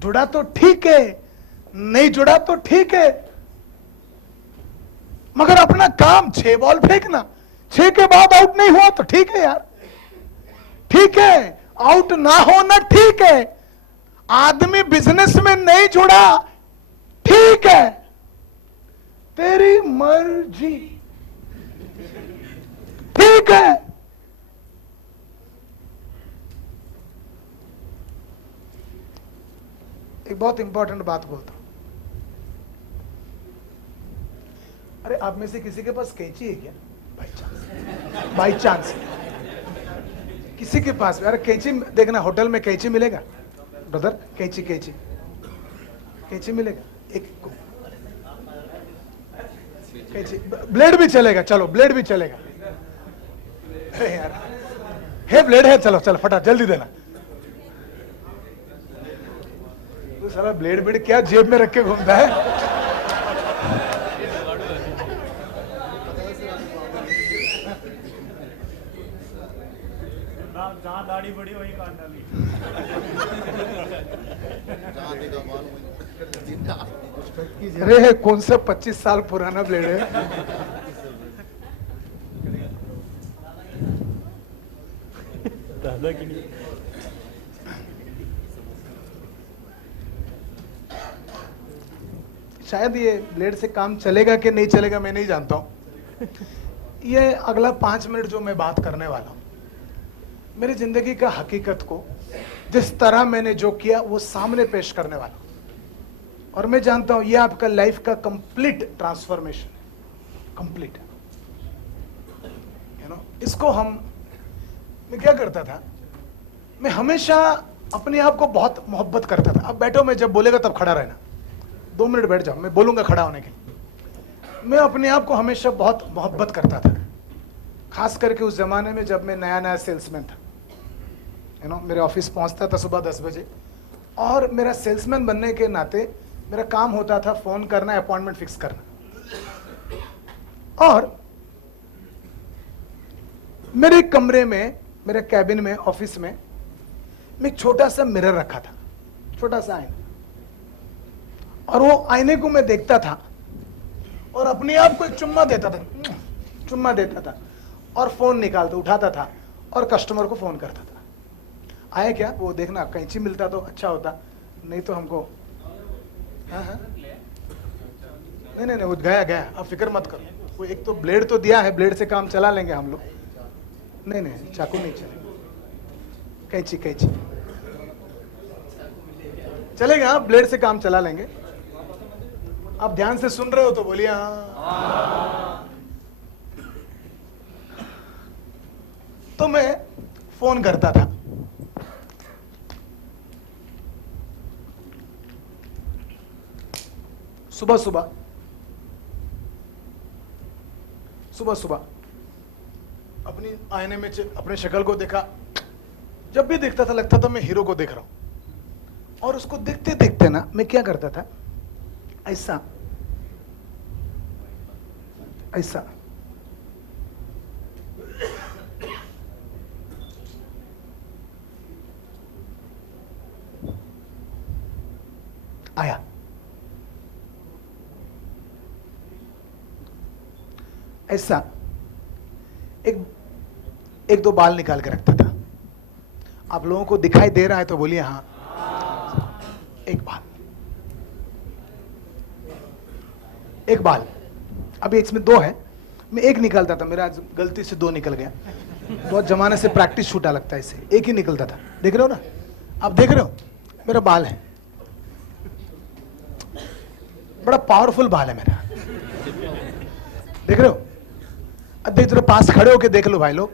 जुड़ा तो ठीक है, नहीं जुड़ा तो ठीक है, मगर अपना काम 6 बॉल फेंकना, 6 के बाद आउट नहीं हुआ तो ठीक है यार, ठीक है, आउट ना होना ठीक है, आदमी बिजनेस में नहीं जुड़ा ठीक है, तेरी मर्जी, ठीक है। एक बहुत इंपॉर्टेंट बात बोलता हूं, अरे आप में से किसी के पास कैंची है क्या? बाई चांस, बाई चांस किसी के पास, अरे कैंची देखना, होटल में कैंची मिलेगा ब्रदर? कैंची कैंची कैंची मिलेगा? एक को कैंची, ब्लेड भी चलेगा, चलो ब्लेड भी चलेगा। अरे यार है, ब्लेड है, चलो चलो फटा जल्दी देना। तो साला ब्लेड ब्लेड क्या जेब में रख के घूमता है? जहाँ दाढ़ी बड़ी वही काट डाली। अरे कौन सा 25 साल पुराना ब्लेड है? दादा की नहीं। शायद ये ब्लेड से काम चलेगा कि नहीं चलेगा मैं नहीं जानता हूं। ये अगला 5 मिनट जो मैं बात करने वाला हूं, मेरी जिंदगी का हकीकत को जिस तरह मैंने जो किया वो सामने पेश करने वाला हूं। और मैं जानता हूं ये आपका लाइफ का complete transformation, complete, you know. इसको मैं क्या करता था, मैं हमेशा अपने आप को बहुत मोहब्बत करता था। अब बैठो, मैं जब बोलेगा तब खड़ा रहना, 2 मिनट बैठ जाओ, मैं बोलूंगा खड़ा होने के लिए। मैं अपने आप को हमेशा बहुत मोहब्बत करता था, खास करके उस जमाने में जब मैं नया नया सेल्समैन था, यू नो। मेरे ऑफिस पहुंचता था सुबह 10 बजे, और मेरा सेल्समैन बनने के नाते मेरा काम होता था फोन करना, अपॉइंटमेंट फिक्स करना। और मेरे कमरे में, मेरे कैबिन में, ऑफिस में मैं एक छोटा सा मिरर रखा था, छोटा सा आईना, और वो आईने को मैं देखता था और अपने आप को एक चुम्मा देता था, चुम्मा देता था, और फोन निकालता, उठाता था और कस्टमर को फोन करता था। आए क्या वो देखना, कैंची मिलता तो अच्छा होता, नहीं तो हमको। हाँ हाँ नहीं नहीं नहीं, वो गया गया, आप फिक्र मत करो। वो एक तो ब्लेड तो दिया है, ब्लेड से काम चला लेंगे हम लोग। नहीं नहीं, चाकू नहीं चलेगा, कैंची कैंची चलेगा, ब्लेड से काम चला लेंगे। आप ध्यान से सुन रहे हो तो बोलिए हाँ। तो मैं फोन करता था, सुबह सुबह सुबह सुबह अपनी आईने में अपने शक्ल को देखा, जब भी देखता था लगता था मैं हीरो को देख रहा हूं। और उसको देखते देखते ना मैं क्या करता था, ऐसा ऐसा आया, ऐसा एक दो बाल निकाल के रखता था। आप लोगों को दिखाई दे रहा है तो बोलिए हाँ। एक बाल, अभी इसमें 2 है, मैं एक निकालता था, मेरा आज गलती से 2 निकल गया। बहुत जमाने से प्रैक्टिस छूटा लगता है इसे, एक ही निकलता था। देख रहे हो ना, आप देख रहे हो मेरा बाल है, बड़ा पावरफुल बाल है मेरा, देख रहे हो? अब देख जरा पास खड़े होके देख लो भाई लोग।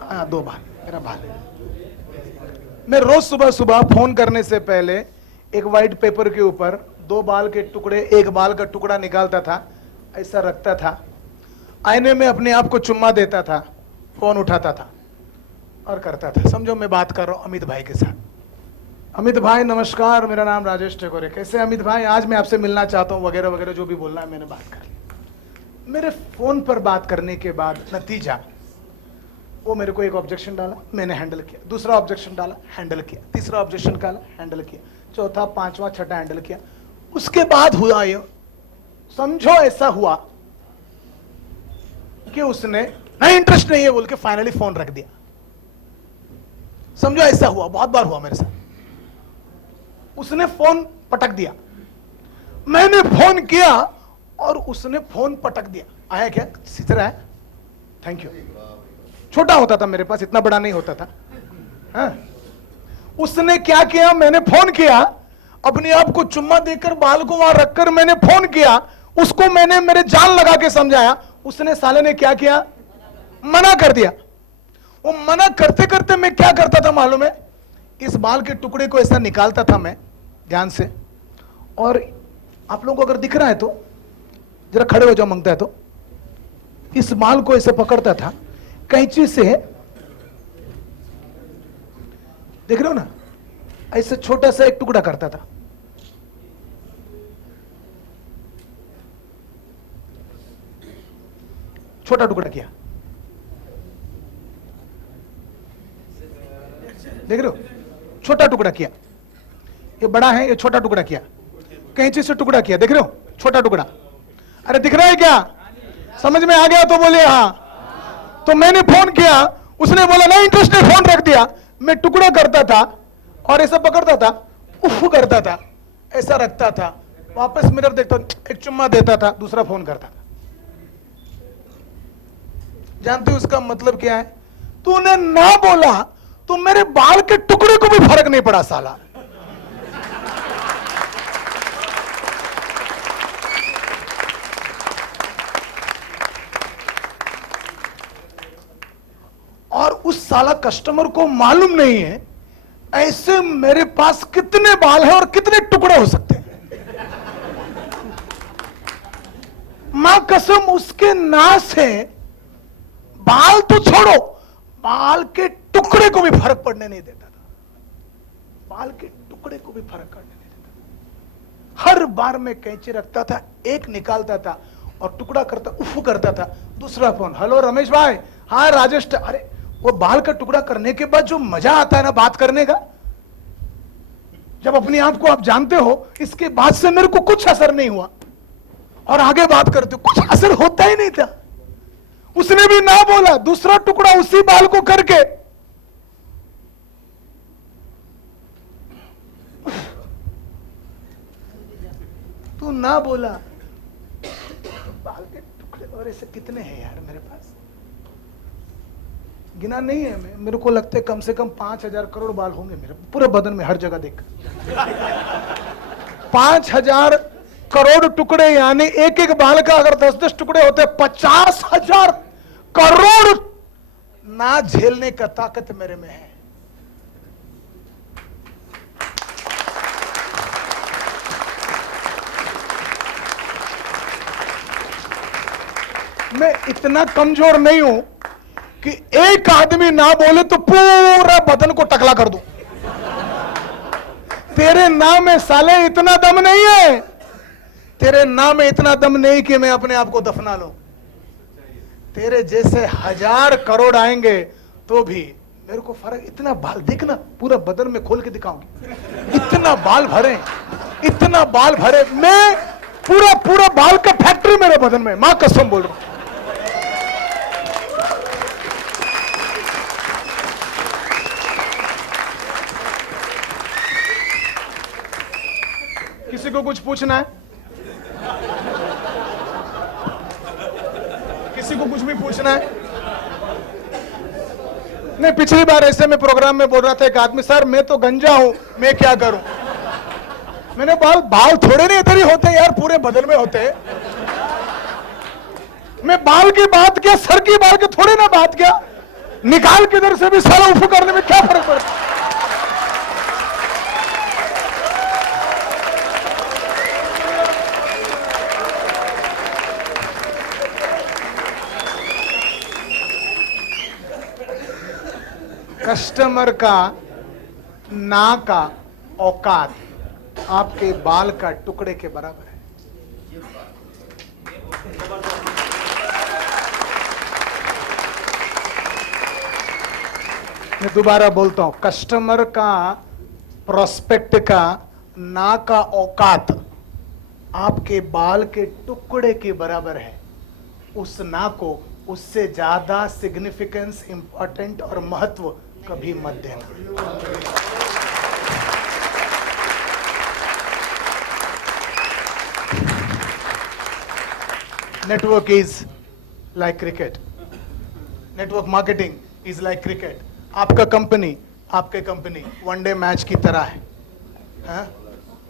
हाँ 2 बाल मेरा बाल है। मैं रोज सुबह सुबह फोन करने से पहले एक व्हाइट पेपर के ऊपर 2 बाल के टुकड़े, 1 बाल का टुकड़ा निकालता था, ऐसा रखता था, आईने में अपने आप को चुम्मा देता था, फोन उठाता था और करता था। समझो मैं बात कर रहा हूं अमित भाई के साथ। अमित भाई नमस्कार, मेरा नाम राजेश ठाकुर है, कैसे अमित भाई, आज मैं आपसे मिलना चाहता हूं, वगैरह वगैरह जो भी बोलना है मैंने बात कर ली। मेरे फोन पर बात करने के बाद नतीजा वो मेरे को एक ऑब्जेक्शन डाला, मैंने हैंडल किया, दूसरा ऑब्जेक्शन डाला, हैंडल किया, तीसरा ऑब्जेक्शन डाला, हैंडल किया, चौथा, पांचवा, छठा हैंडल किया। उसके बाद हुआ ये, समझो ऐसा हुआ कि उसने नहीं इंटरेस्ट नहीं है बोल के फाइनली फोन रख दिया। समझो ऐसा हुआ, बहुत बार हुआ मेरे साथ। उसने फोन पटक दिया, मैंने फोन किया और उसने फोन पटक दिया। आया क्या? सीधरा है, थैंक यू। छोटा होता था मेरे पास, इतना बड़ा नहीं होता था। हाँ? उसने क्या किया, मैंने फोन किया, अपने आप को चुम्मा देकर बाल को वहां रखकर मैंने फोन किया, उसको मैंने मेरे जान लगा के समझाया, उसने साले ने क्या किया, मना कर दिया। वो मना करते करते मैं क्या करता था मालूम है, इस बाल के टुकड़े को ऐसा निकालता था मैं ध्यान से, और आप लोगों को अगर दिख रहा है तो जरा खड़े हो जाओ, मांगता है तो, इस बाल को ऐसे पकड़ता था कैंची से, देख रहे हो ना, ऐसे छोटा सा एक टुकड़ा करता था। छोटा टुकड़ा किया, देख रहे हो, छोटा टुकड़ा किया। ये बड़ा है, ये छोटा टुकड़ा किया, कैंची से टुकड़ा किया, देख रहे हो, छोटा टुकड़ा। अरे दिख रहा है क्या? समझ में आ गया तो बोलिए हाँ। तो मैंने फोन किया, उसने बोला नहीं इंटरेस्ट नहीं, फोन रख दिया। मैं टुकड़ा करता था और ऐसा पकड़ता था, उफ करता था, ऐसा रखता था, वापस मिरर देखता, एक चुम्मा देता था, दूसरा फोन करता था। जानते हो उसका मतलब क्या है? तूने ना बोला तो मेरे बाल के टुकड़े को भी फर्क नहीं पड़ा साला। और उस साला कस्टमर को मालूम नहीं है ऐसे मेरे पास कितने बाल हैं और कितने टुकड़े हो सकते हैं। मां कसम, उसके नास से बाल तो छोड़ो, बाल के टुकड़े को भी फर्क पड़ने नहीं देता था। बाल के टुकड़े को भी फर्क पड़ने नहीं देता था। हर बार मैं कैंची रखता था, एक निकालता था और टुकड़ा करता, उफ करता था, दूसरा फोन, हेलो रमेश भाई, हाँ राजेश। अरे वो बाल का टुकड़ा करने के बाद जो मजा आता है ना बात करने का, जब अपने आप को आप जानते हो, इसके बाद से मेरे को कुछ असर नहीं हुआ और आगे बात करते हो, कुछ असर होता ही नहीं था। उसने भी ना बोला, दूसरा टुकड़ा उसी बाल को करके, तू ना बोला। बाल के टुकड़े और ऐसे कितने हैं यार मेरे पास, गिना नहीं है। मेरे को लगता है कम से कम 5,000 करोड़ बाल होंगे मेरे पूरे बदन में, हर जगह देख। 5,000 करोड़ टुकड़े, यानी एक एक बाल का अगर 10-10 टुकड़े होते, 50,000 करोड़ ना झेलने का ताकत मेरे में है। मैं इतना कमजोर नहीं हूं कि एक आदमी ना बोले तो पूरा बदन को टकला कर दूं। तेरे नाम में साले इतना दम नहीं है, तेरे नाम में इतना दम नहीं कि मैं अपने आप को दफना लूं। तेरे जैसे 1,000 करोड़ आएंगे तो भी मेरे को फर्क, इतना बाल देखना, पूरा बदन में खोल के दिखाऊंगी, इतना बाल भरे, इतना बाल भरे, मैं पूरा पूरा बाल का फैक्ट्री मेरे बदन में, मां कसम बोल रहा हूं। किसी को कुछ पूछना है? किसी को कुछ भी पूछना है? नहीं, पिछली बार ऐसे में प्रोग्राम में बोल रहा था एक आदमी, सर मैं तो गंजा हूं, मैं क्या करूं? मैंने बाल थोड़े नहीं इधर ही होते यार, पूरे बदन में होते। मैं बाल की बात किया, सर की बाल के थोड़े ना बात किया, निकाल के इधर से भी सारा उफ करने में क्या फर्क पड़ता? कस्टमर का ना का औकात आपके बाल का टुकड़े के बराबर है। मैं दोबारा बोलता हूं, कस्टमर का, प्रोस्पेक्ट का ना का औकात आपके बाल के टुकड़े के बराबर है। उस ना को उससे ज्यादा सिग्निफिकेंस, इंपॉर्टेंट और महत्व कभी मत देना। Network is like cricket. Network marketing is like cricket. आपका कंपनी, आपके कंपनी वनडे मैच की तरह है, हाँ?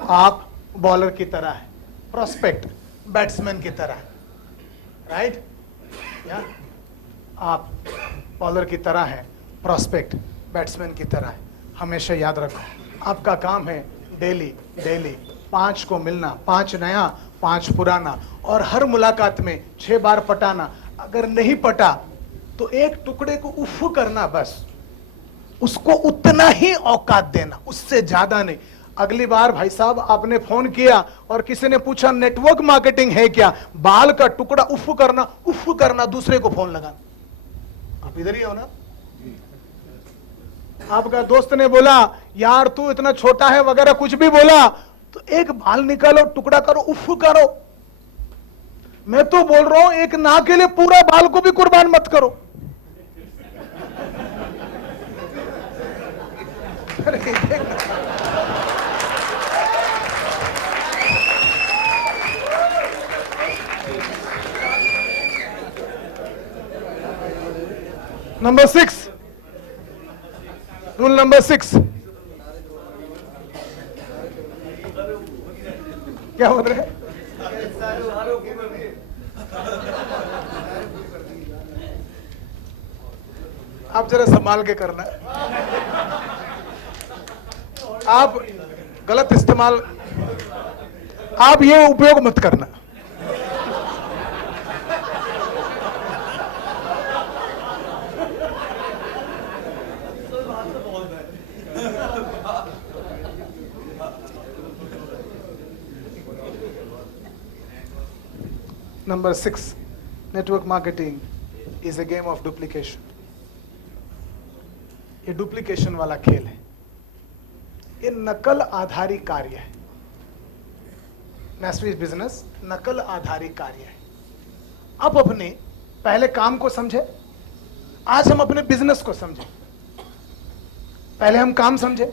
आप बॉलर की तरह है, प्रोस्पेक्ट बैट्समैन की तरह है, राइट? या आप बॉलर की तरह है, प्रोस्पेक्ट बैट्समैन की तरह है। हमेशा याद रखो, आपका काम है डेली डेली 5 को मिलना, 5 नया 5 पुराना, और हर मुलाकात में 6 बार पटाना। अगर नहीं पटा तो एक टुकड़े को उफ करना, बस उसको उतना ही औकात देना, उससे ज्यादा नहीं। अगली बार भाई साहब आपने फोन किया और किसी ने पूछा नेटवर्क मार्केटिंग है क्या, बाल का टुकड़ा उफ करना, दूसरे को फोन लगाना। आप इधर ही हो ना? आपका दोस्त ने बोला यार तू इतना छोटा है वगैरह कुछ भी बोला, तो एक बाल निकालो, टुकड़ा करो, उफ करो। मैं तो बोल रहा हूं एक ना के लिए पूरा बाल को भी कुर्बान मत करो। नंबर 6, रूल नंबर 6, क्या बोल रहे हैं? आप जरा संभाल के करना, आप गलत इस्तेमाल, आप ये उपयोग मत करना। Number 6, network marketing is a game of duplication. ये डुप्लीकेशन वाला खेल है, ये नकल आधारित कार्य है। नेस्विस बिजनेस नकल आधारित कार्य है। आप अपने पहले काम को समझे, आज हम अपने बिजनेस को समझे। पहले हम काम समझे,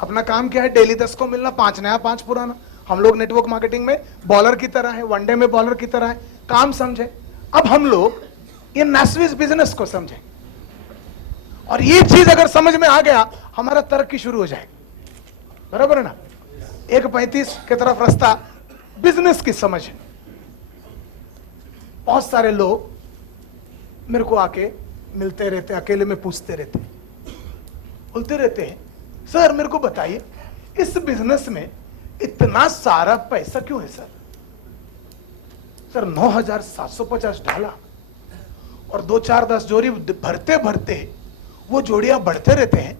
अपना काम क्या है, डेली 10 को मिलना, 5 नया 5 पुराना। हम लोग नेटवर्क मार्केटिंग में बॉलर की तरह है, वनडे में बॉलर की तरह है, काम समझे। अब हम लोग ये नेस्विस बिजनेस को समझे, और ये चीज अगर समझ में आ गया हमारा तरक्की शुरू हो जाएगी। बराबर है ना? 1:35 की तरफ रास्ता बिजनेस की समझ है। बहुत सारे लोग मेरे को आके मिलते रहते, अकेले में पूछते रहते, बोलते रहते हैं सर मेरे को बताइए इस बिजनेस में इतना सारा पैसा क्यों है सर? सर 9,750 डाला और 2-4-10 जोड़ी भरते भरते वो जोड़ियां बढ़ते रहते हैं,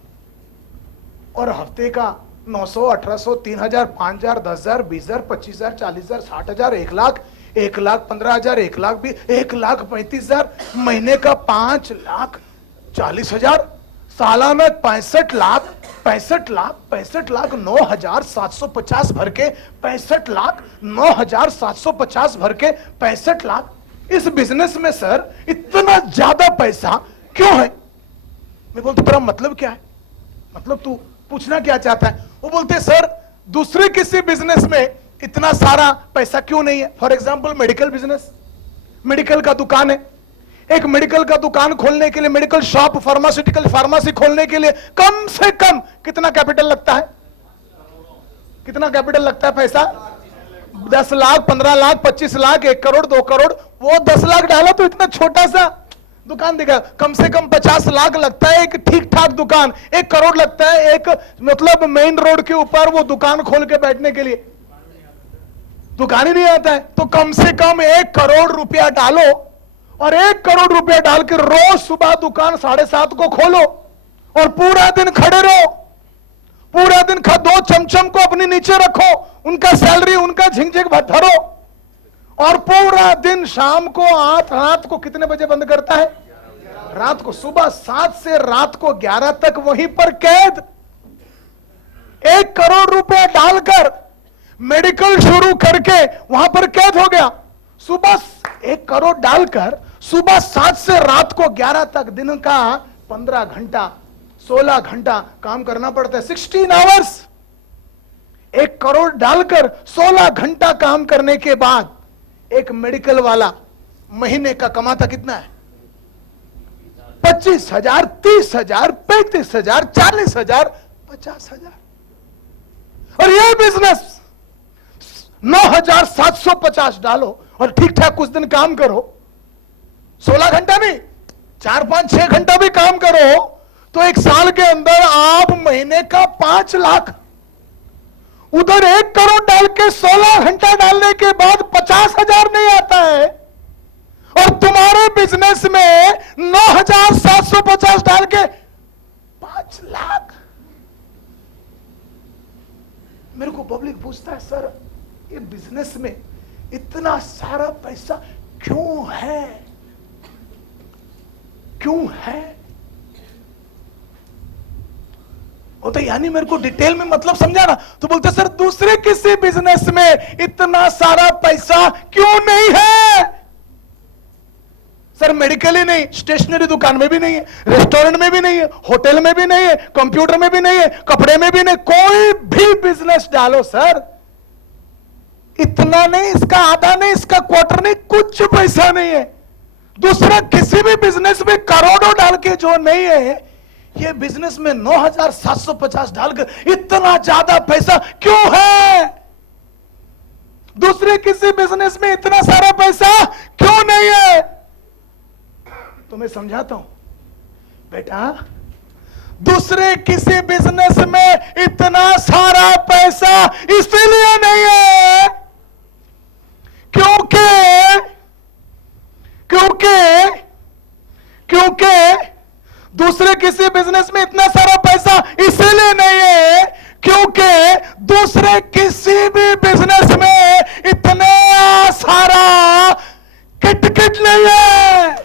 और हफ्ते का 900, 1800, 3,000, 5,000, 10,000, 20,000, 25,000, 40,000, 60,000, 1 लाख, 1,15,000, 1,35,000, महीने का 5,40,000, सालाना 65 लाख, 9,750 भर के 65 लाख, 9,750 भर के 65 लाख। इस बिजनेस में सर इतना ज्यादा पैसा क्यों है? मैं बोलता तेरा मतलब क्या है, मतलब तू पूछना क्या चाहता है? वो बोलते सर दूसरे किसी बिजनेस में इतना सारा पैसा क्यों नहीं है। For example medical business, medical का दुकान है, एक मेडिकल का दुकान खोलने के लिए, मेडिकल शॉप, फार्मास्यूटिकल फार्मेसी खोलने के लिए कम से कम कितना कैपिटल लगता है? कितना कैपिटल लगता है पैसा? 10 लाख, 15 लाख, 25 लाख, 1 करोड़, 2 करोड़। वो 10 लाख डाला तो इतना छोटा सा दुकान दिखा। कम से कम 50 लाख लगता है एक ठीक ठाक दुकान, 1 करोड़ लगता है एक, मतलब मेन रोड के ऊपर वो दुकान खोल के बैठने के लिए। दुकान ही नहीं आता है तो कम से कम 1 करोड़ रुपया डालो, और 1 करोड़ रुपया डाल के रोज सुबह दुकान 7:30 को खोलो और पूरा दिन खड़े रहो। पूरा दिन 2 चमचम को अपने नीचे रखो, उनका सैलरी, उनका झिंझिक धरो, और पूरा दिन शाम को रात को कितने बजे बंद करता है? रात को सुबह 7 से रात को 11 तक वहीं पर कैद। 1 करोड़ रुपए डालकर मेडिकल शुरू करके वहां पर कैद हो गया। सुबह 1 करोड़ डालकर सुबह 7 से रात को 11 तक दिन का 15 घंटा 16 घंटा काम करना पड़ता है, 16 आवर्स। 1 करोड़ डालकर 16 घंटा काम करने के बाद एक मेडिकल वाला महीने का कमाता कितना है? 25,000, 30,000, 35,000, 40,000, 50,000। और ये बिजनेस 9,750 डालो और ठीक ठाक कुछ दिन काम करो, 16 घंटा नहीं, 4, 5, 6 घंटा भी काम करो तो 1 साल के अंदर आप महीने का 5 लाख। उधर 1 करोड़ डाल के 16 घंटा डालने के बाद 50,000 नहीं आता है, और तुम्हारे बिजनेस में 9,750 डाल के 5 लाख। मेरे को पब्लिक पूछता है, सर ये बिजनेस में इतना सारा पैसा क्यों है, क्यों है? वो तो यानी मेरे को डिटेल में मतलब समझा ना, तो बोलते सर दूसरे किसी बिजनेस में इतना सारा पैसा क्यों नहीं है? सर मेडिकल ही नहीं, स्टेशनरी दुकान में भी नहीं है, रेस्टोरेंट में भी नहीं है, होटल में भी नहीं है, कंप्यूटर में भी नहीं है, कपड़े में भी नहीं, कोई भी बिजनेस डालो सर, इतना नहीं, इसका आधा नहीं, इसका क्वार्टर नहीं, कुछ पैसा नहीं है। दूसरा किसी भी बिजनेस में करोड़ों डाल के जो नहीं है, ये बिजनेस में 9,750 डालकर इतना ज्यादा पैसा क्यों है? दूसरे किसी बिजनेस में इतना सारा पैसा क्यों नहीं है? तो मैं समझाता हूं बेटा, दूसरे किसी बिजनेस में इतना सारा पैसा इसलिए नहीं है क्योंकि दूसरे किसी बिजनेस में इतना सारा पैसा इसलिए नहीं है क्योंकि दूसरे किसी भी बिजनेस में इतना सारा किट नहीं है।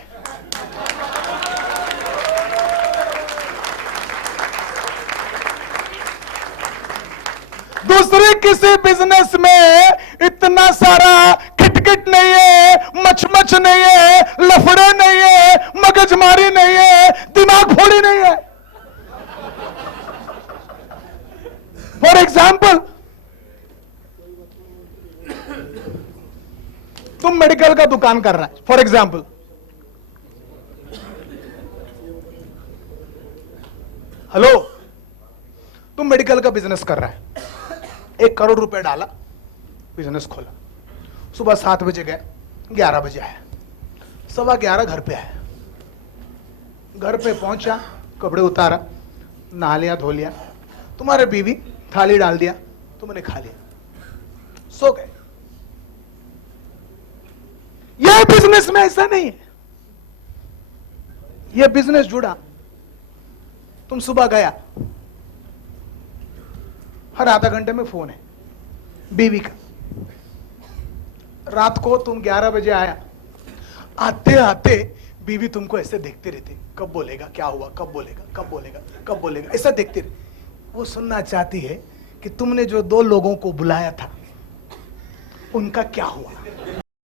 दूसरे किसी बिजनेस में इतना सारा किट नहीं है, मच नहीं है, लफड़े नहीं है, मगजमारी नहीं है, दिमाग फोड़ी नहीं है। फॉर एग्जाम्पल, तुम मेडिकल का दुकान कर रहा है, फॉर एग्जाम्पल, हेलो, तुम मेडिकल का बिजनेस कर रहा है, 1 करोड़ रुपए डाला, बिजनेस खोला, सुबह 7 बजे गए, 11 बजे आया, 11:15 घर पे आया, घर पे पहुंचा, कपड़े उतारा, नहा लिया, धो लिया, तुम्हारे बीवी थाली डाल दिया, तुमने खा लिया, सो गए। यह बिजनेस में ऐसा नहीं है, यह बिजनेस जुड़ा, तुम सुबह गया, हर आधा घंटे में फोन है बीवी का, रात को तुम 11 बजे आया, आते आते बीवी तुमको ऐसे देखते रहते, कब बोलेगा, क्या हुआ, कब बोलेगा, कब बोलेगा, कब बोलेगा, ऐसा देखते रहे। वो सुनना चाहती है कि तुमने जो 2 लोगों को बुलाया था उनका क्या हुआ।